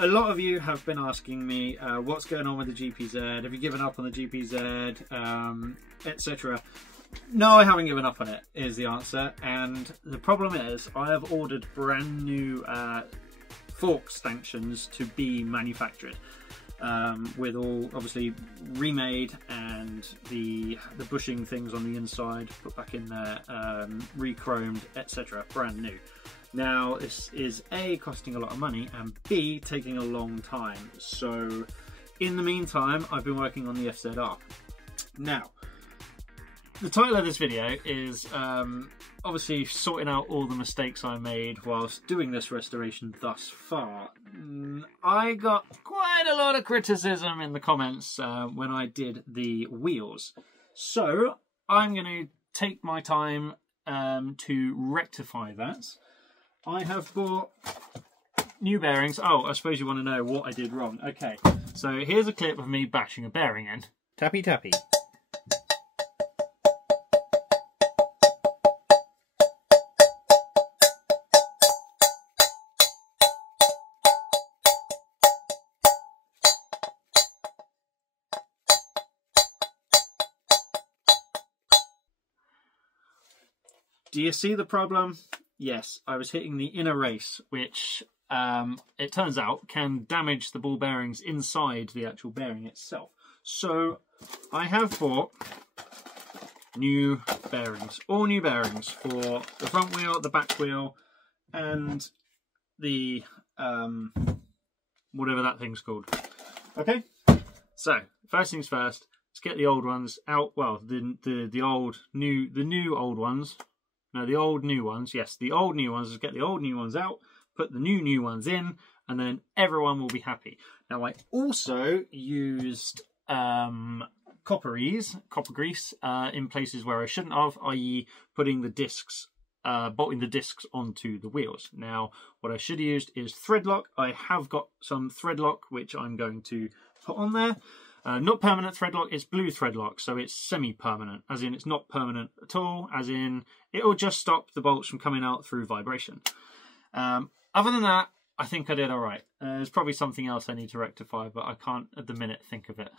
a lot of you have been asking me what's going on with the GPZ, have you given up on the GPZ, etc. No, I haven't given up on it, is the answer. And the problem is I have ordered brand new fork stanchions to be manufactured, with all obviously remade, and the bushing things on the inside put back in there, re-chromed, etc. brand new. Now this is A, costing a lot of money, and B, taking a long time. So in the meantime I've been working on the FZR. Now the title of this video is obviously sorting out all the mistakes I made whilst doing this restoration thus far. I got quite a lot of criticism in the comments when I did the wheels. So I'm going to take my time to rectify that. I have bought new bearings. Oh, I suppose you want to know what I did wrong. Okay, so here's a clip of me bashing a bearing in. Tappy tappy. Do you see the problem? Yes, I was hitting the inner race, which it turns out can damage the ball bearings inside the actual bearing itself. So I have bought new bearings, all new bearings for the front wheel, the back wheel, and the whatever that thing's called. Okay, so first things first, let's get the old ones out. Well, the old new old ones. No, the old new ones. Yes, the old new ones. Let's get the old new ones out, put the new ones in, and then everyone will be happy. Now, I also used copper grease in places where I shouldn't have, i.e. putting the discs, bolting the discs onto the wheels. Now, what I should have used is thread lock. I have got some thread lock, which I'm going to put on there. Not permanent thread lock, it's blue thread lock, so it's semi-permanent, as in it's not permanent at all, as in it'll just stop the bolts from coming out through vibration. Other than that, I think I did alright. There's probably something else I need to rectify, but I can't at the minute think of it.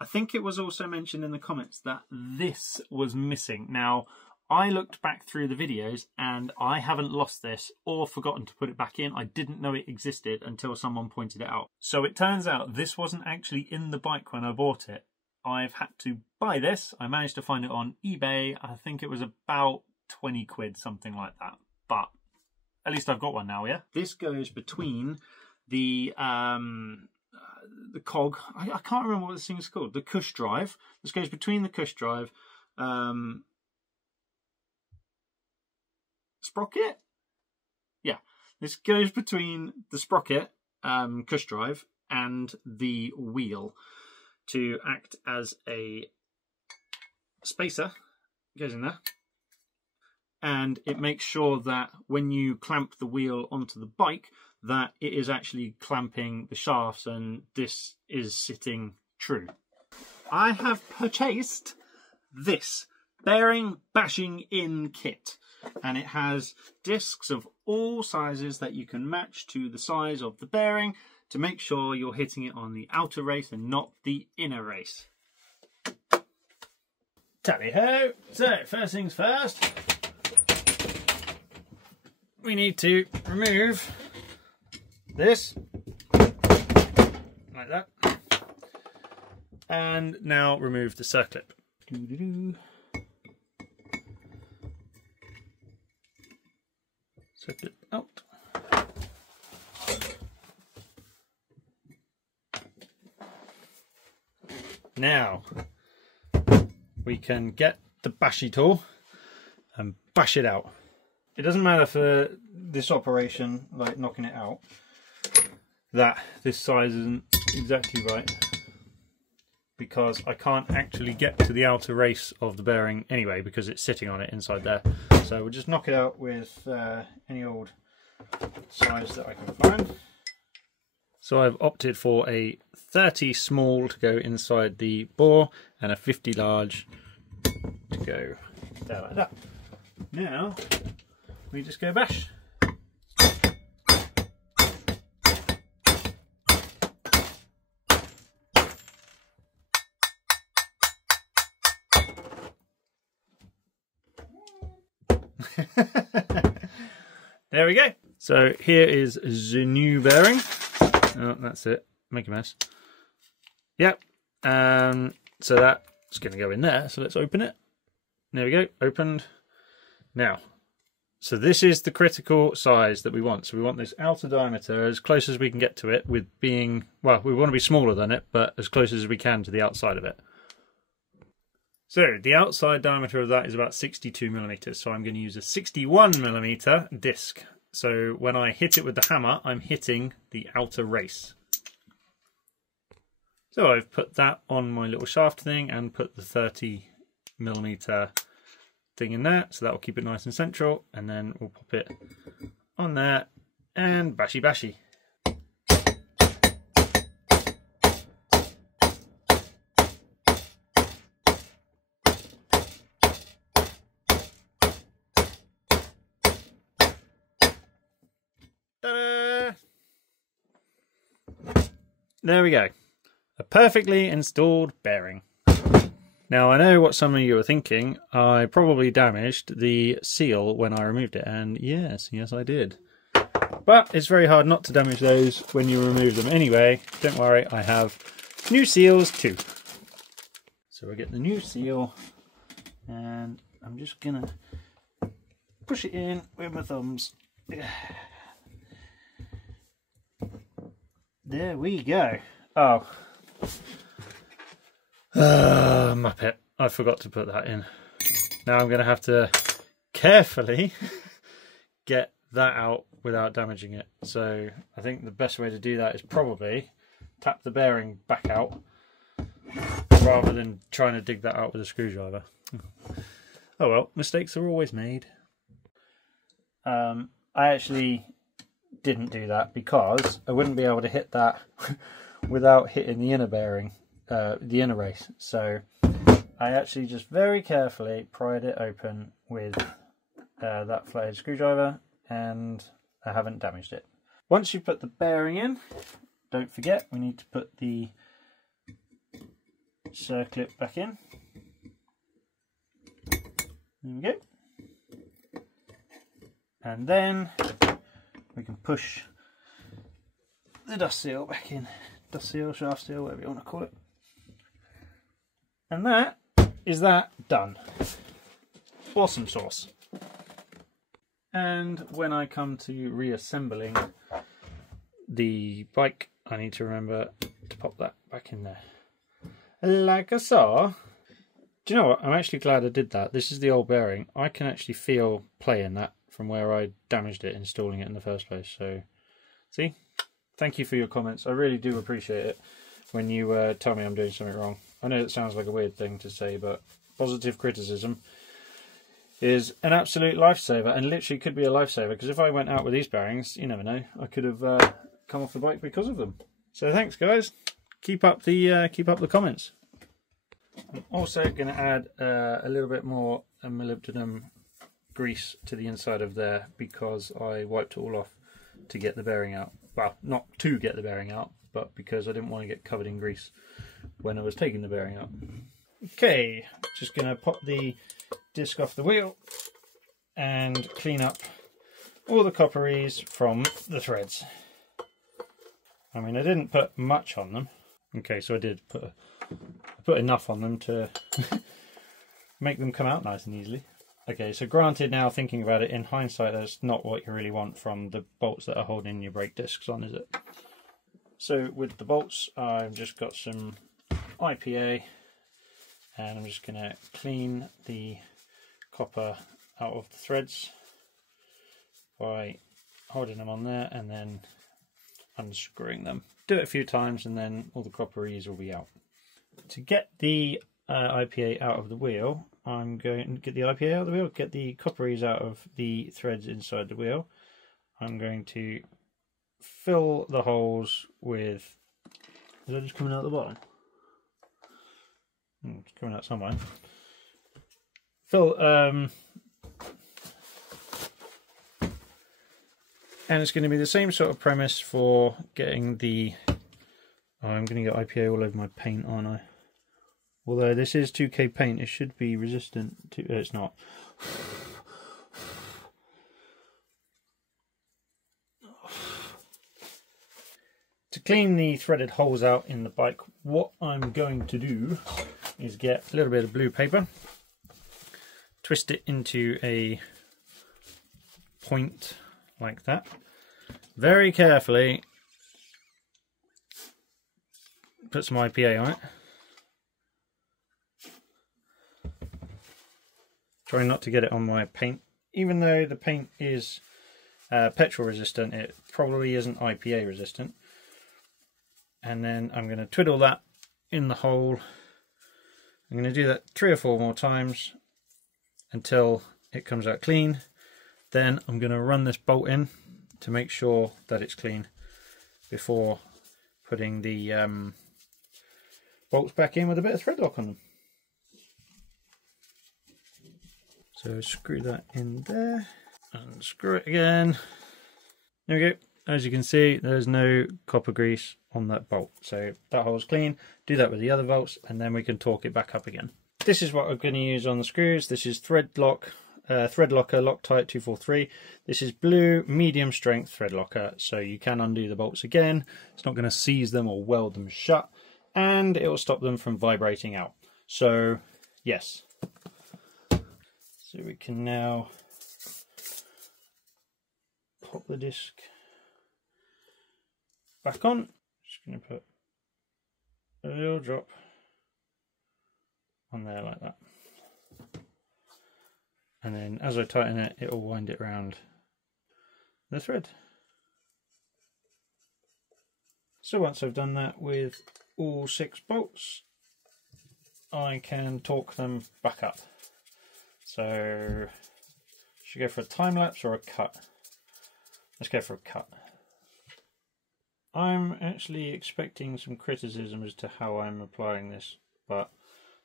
I think it was also mentioned in the comments that this was missing. Now, I looked back through the videos and I haven't lost this or forgotten to put it back in. I didn't know it existed until someone pointed it out. So it turns out this wasn't actually in the bike when I bought it. I've had to buy this. I managed to find it on eBay. I think it was about 20 quid, something like that. But at least I've got one now, yeah? This goes between the cog. I can't remember what this thing is called. The cush drive. This goes between the cush drive, sprocket? Yeah, this goes between the sprocket, cush drive, and the wheel to act as a spacer. It goes in there. And it makes sure that when you clamp the wheel onto the bike, that it is actually clamping the shafts and this is sitting true. I have purchased this bearing bashing in kit. And it has discs of all sizes that you can match to the size of the bearing to make sure you're hitting it on the outer race and not the inner race. Tally-ho! So, first things first, we need to remove this, like that, and now remove the circlip. Circlip out. Now we can get the bashy tool and bash it out. It doesn't matter for this operation, like knocking it out, that this size isn't exactly right, because I can't actually get to the outer race of the bearing anyway because it's sitting on it inside there. So we'll just knock it out with any old size that I can find. So I've opted for a 30 small to go inside the bore and a 50 large to go there like that. Now we just go bash. There we go. So here is the new bearing. Oh, that's it. Make a mess. Yep. So that's going to go in there. So let's open it. There we go. Opened. Now, so this is the critical size that we want. So we want this outer diameter as close as we can get to it with being, well, we want to be smaller than it, but as close as we can to the outside of it. So the outside diameter of that is about 62 millimeters. So I'm going to use a 61 millimeter disc. So when I hit it with the hammer, I'm hitting the outer race. So I've put that on my little shaft thing and put the 30 millimeter thing in there. So that will keep it nice and central. And then we'll pop it on there and bashy bashy. There we go. A perfectly installed bearing. Now I know what some of you are thinking. I probably damaged the seal when I removed it, and yes I did. But it's very hard not to damage those when you remove them anyway. Don't worry, I have new seals too. So we get the new seal, and I'm just gonna push it in with my thumbs. There we go. Oh. Muppet. I forgot to put that in. Now I'm going to have to carefully get that out without damaging it. So I think the best way to do that is probably tap the bearing back out rather than trying to dig that out with a screwdriver. Oh well, mistakes are always made. I actually didn't do that because I wouldn't be able to hit that without hitting the inner bearing, the inner race. So I actually just very carefully pried it open with that flathead screwdriver, and I haven't damaged it. Once you put the bearing in, don't forget we need to put the circlip back in. There we go. And then we can push the dust seal back in. Dust seal, shaft seal, whatever you want to call it. And that is that done. Awesome sauce. And when I come to reassembling the bike, I need to remember to pop that back in there. Like I saw. Do you know what? I'm actually glad I did that. This is the old bearing. I can actually feel play in that from where I damaged it installing it in the first place. So, see? Thank you for your comments. I really do appreciate it when you tell me I'm doing something wrong. I know it sounds like a weird thing to say, but positive criticism is an absolute lifesaver, and literally could be a lifesaver, because if I went out with these bearings, you never know, I could have come off the bike because of them. So thanks guys. Keep up the comments. I'm also going to add a little bit more molybdenum grease to the inside of there because I wiped it all off to get the bearing out. Well, not to get the bearing out, but because I didn't want to get covered in grease when I was taking the bearing out. Okay, just going to pop the disc off the wheel and clean up all the copperies from the threads. I mean, I didn't put much on them. Okay, so I did put enough on them to make them come out nice and easily. Okay, so granted, now thinking about it in hindsight, that's not what you really want from the bolts that are holding your brake discs on, is it? So with the bolts, I've just got some IPA, and I'm just going to clean the copper out of the threads by holding them on there and then unscrewing them. Do it a few times and then all the copperies will be out. To get the IPA out of the wheel, I'm going to get the IPA out of the wheel, get the copperies out of the threads inside the wheel. I'm going to fill the holes with... Is that just coming out the bottom? It's coming out somewhere. Fill... and it's going to be the same sort of premise for getting the... Oh, I'm going to get IPA all over my paint, aren't I? Although this is 2K paint, it should be resistant to... it's not. To clean the threaded holes out in the bike, what I'm going to do is get a little bit of blue paper, twist it into a point like that, very carefully put some IPA on it. Try not to get it on my paint. Even though the paint is petrol resistant, it probably isn't IPA resistant. And then I'm going to twiddle that in the hole. I'm going to do that 3 or 4 more times until it comes out clean. Then I'm going to run this bolt in to make sure that it's clean before putting the bolts back in with a bit of thread lock on them. So screw that in there and screw it again. There we go. As you can see, there's no copper grease on that bolt. So that hole's clean. Do that with the other bolts and then we can torque it back up again. This is what I'm going to use on the screws. This is thread locker Loctite 243. This is blue medium strength thread locker, so you can undo the bolts again. It's not going to seize them or weld them shut, and it will stop them from vibrating out. So yes. So we can now pop the disc back on. Just going to put a little drop on there like that. And then as I tighten it, it will wind it around the thread. So once I've done that with all 6 bolts, I can torque them back up. So, should we go for a time lapse or a cut? Let's go for a cut. I'm actually expecting some criticism as to how I'm applying this, but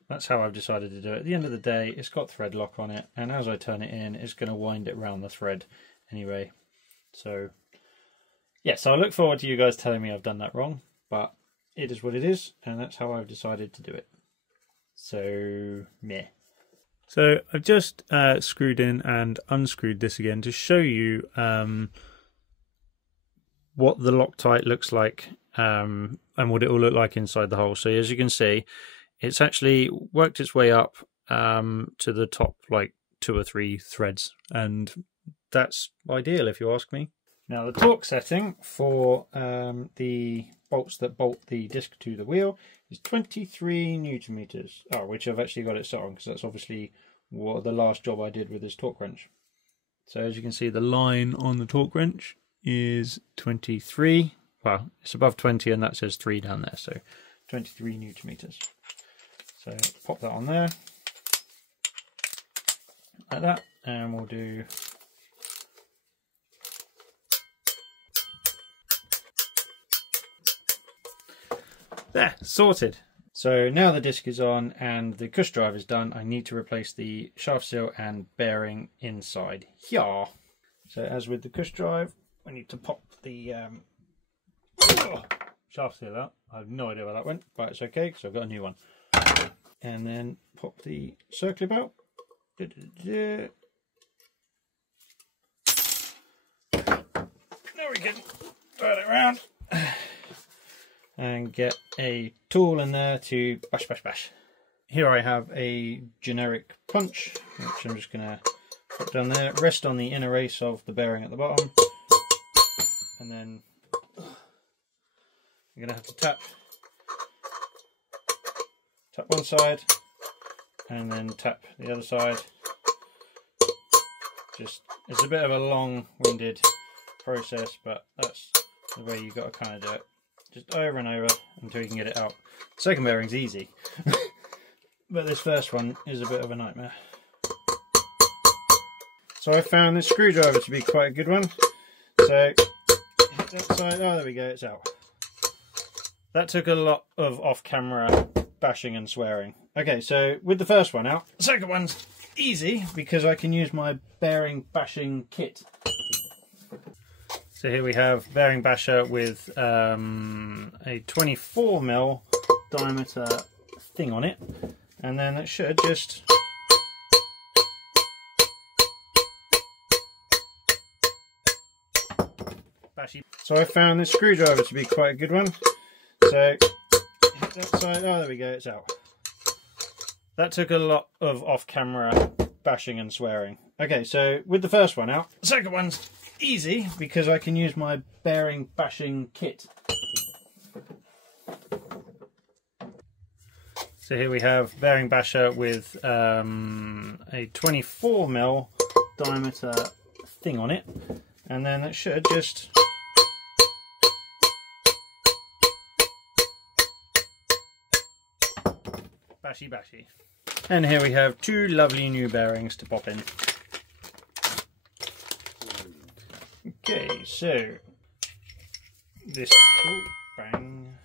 that's how I've decided to do it. At the end of the day, it's got thread lock on it, and as I turn it in, it's going to wind it around the thread anyway. So, yes, I look forward to you guys telling me I've done that wrong, but it is what it is, and that's how I've decided to do it. So, meh. So I've just screwed in and unscrewed this again to show you what the Loctite looks like and what it will look like inside the hole. So as you can see, it's actually worked its way up to the top like 2 or 3 threads, and that's ideal if you ask me. Now the torque setting for the bolts that bolt the disc to the wheel is 23 Newton meters, which I've actually got it set on because that's obviously what the last job I did with this torque wrench. So as you can see, the line on the torque wrench is 23. Well, it's above 20 and that says 3 down there, so 23 Newton meters. So pop that on there like that, and we'll do there, sorted. So now the disc is on and the cush drive is done, I need to replace the shaft seal and bearing inside here. So as with the cush drive, I need to pop the shaft seal out. I have no idea where that went, but it's okay because I've got a new one. And then pop the circlip out. There we go. Turn it around. And get a tool in there to bash, bash, bash. Here I have a generic punch, which I'm just going to put down there, rest on the inner race of the bearing at the bottom, and then you're going to have to tap one side, and then tap the other side. Just, it's a bit of a long-winded process, but that's the way you've got to kind of do it. Just over and over until you can get it out. The second bearing's easy, but this first one is a bit of a nightmare. So I found this screwdriver to be quite a good one. So hit that side, oh there we go, it's out. That took a lot of off-camera bashing and swearing. Okay, so with the first one out, the second one's easy because I can use my bearing bashing kit. So here we have bearing basher with a 24mm diameter thing on it, and then it should just bashy. So I found this screwdriver to be quite a good one. So hit that side. Oh, there we go. It's out. That took a lot of off-camera bashing and swearing. Okay, so with the first one out, the second one's easy because I can use my bearing bashing kit. So here we have bearing basher with a 24mm diameter thing on it, and then it should just bashy bashy. And here we have two lovely new bearings to pop in. Okay, so this, oh, bang.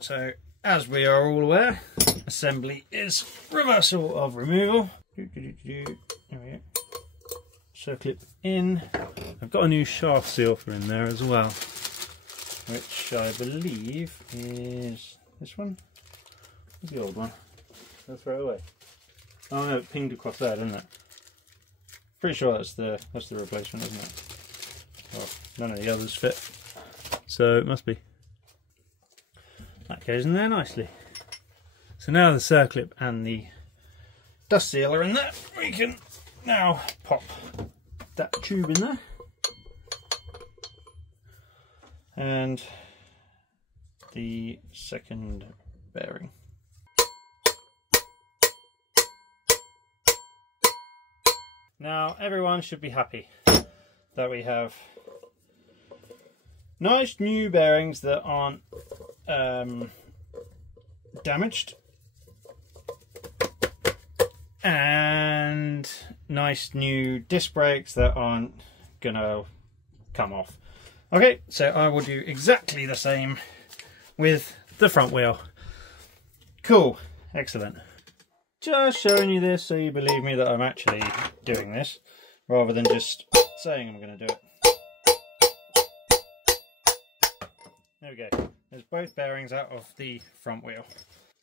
So as we are all aware, assembly is reversal of removal. There we go. Circle it in. I've got a new shaft seal for in there as well, which I believe is this one. Where's the old one? I'll throw it away. Oh no, it pinged across there, didn't it? Pretty sure that's the replacement, isn't it? Well, none of the others fit, so it must be. That goes in there nicely. So now the circlip and the dust seal are in there, we can now pop that tube in there. And the second bearing. Now everyone should be happy that we have nice new bearings that aren't damaged, and nice new disc brakes that aren't gonna come off. Okay, so I will do exactly the same with the front wheel. Cool, excellent. Just showing you this so you believe me that I'm actually doing this, rather than just saying I'm going to do it. There we go. There's both bearings out of the front wheel.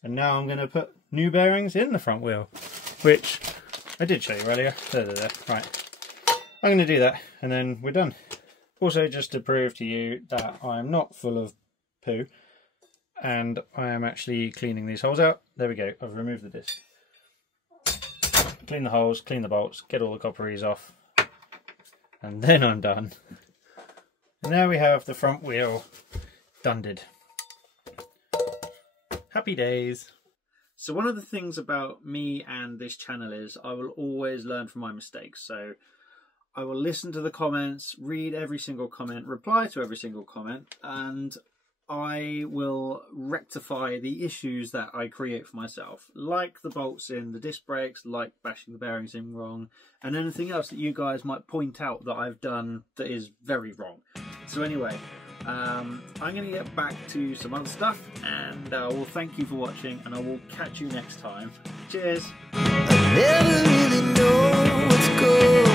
And now I'm going to put new bearings in the front wheel, which I did show you earlier. There. Right. I'm going to do that and then we're done. Also, just to prove to you that I'm not full of poo and I am actually cleaning these holes out. There we go. I've removed the disc. Clean the holes, clean the bolts, get all the copperies off, and then I'm done. And now we have the front wheel dunded. Happy days. So one of the things about me and this channel is I will always learn from my mistakes. So I will listen to the comments, read every single comment, reply to every single comment, and I will rectify the issues that I create for myself, like the bolts in the disc brakes, like bashing the bearings in wrong, and anything else that you guys might point out that I've done that is very wrong. So anyway, I'm going to get back to some other stuff, and I will thank you for watching, and I will catch you next time. Cheers! I never really know what's going on.